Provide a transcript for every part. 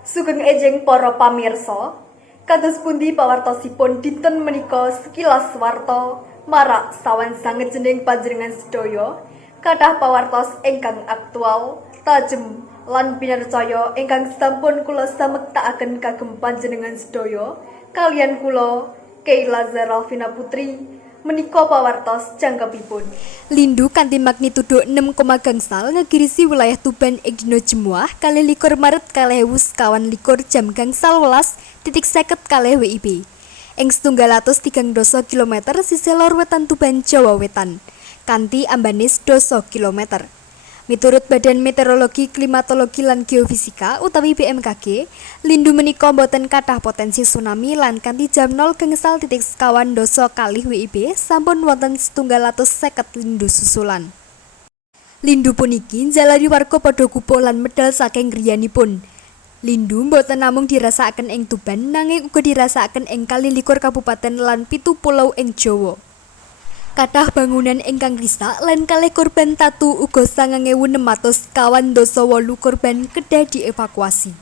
Sugeng ejeng para pamirsa, kados pundi pawartosipun dinten menika sekilas warta marak sawan sangejening panjenengan sedaya kathah pawartos ingkang aktual, tajem lan pinarcaya ingkang sampun kula samektakaken kagem panjenengan sedaya kalian kula Keila Zaralvina Putri menika pawartos jangkepipun. Lindhu kanthi magnitudo 6, gangsal ngegirisi wilayah Tuban ing dina Jemuah 21 Maret 2021 jam gangsal 11.50 WIB. Ing 130 km sisih lor wetan Tuban, Jawa Wetan, kanthi ambane 12 km. Miturut Badan Meteorologi, Klimatologi lan Geofisika utawi BMKG, Lindhu menika boten kathah potensi tsunami lan kanthi jam 0.50 WIB sampun wonten 150 lindhu susulan. Lindhu puniki njalari warga padha kupuh lan medal saking griyanipun. Lindhu boten namung dirasakaken ing Tuban nanging uga dirasakaken ing 21 kabupaten lan 7 pulau ing Jawa. Kathah bangunan ingkang risak lan kalih korban tatu uga 9.600 korban kedah dievakuasi.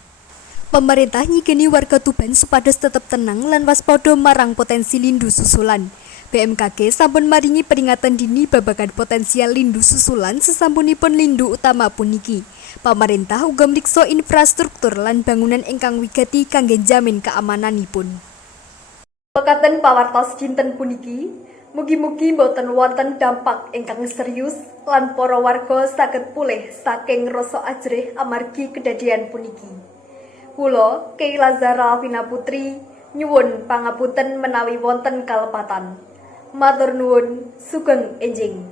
Pemerintah nyigeni warga Tuban supados tetep tenang lan waspada marang potensi lindhu susulan. BMKG sampun maringi peringatan dini babagan potensial lindhu susulan sesampunipun lindhu utama puniki. Pemerintah uga mriksa infrastruktur lan bangunan ingkang wigati kangge jamin keamananipun. Mekaten pawartos dinten puniki, mugi-mugi boten wonten dampak ingkang serius lan para warga saged pulih saking rasa ajrih amargi kedadian puniki. Kula Keila Zaralvina Putri nyuwun pangapunten menawi wonten kalepatan. Matur nuwun, sugeng enjing.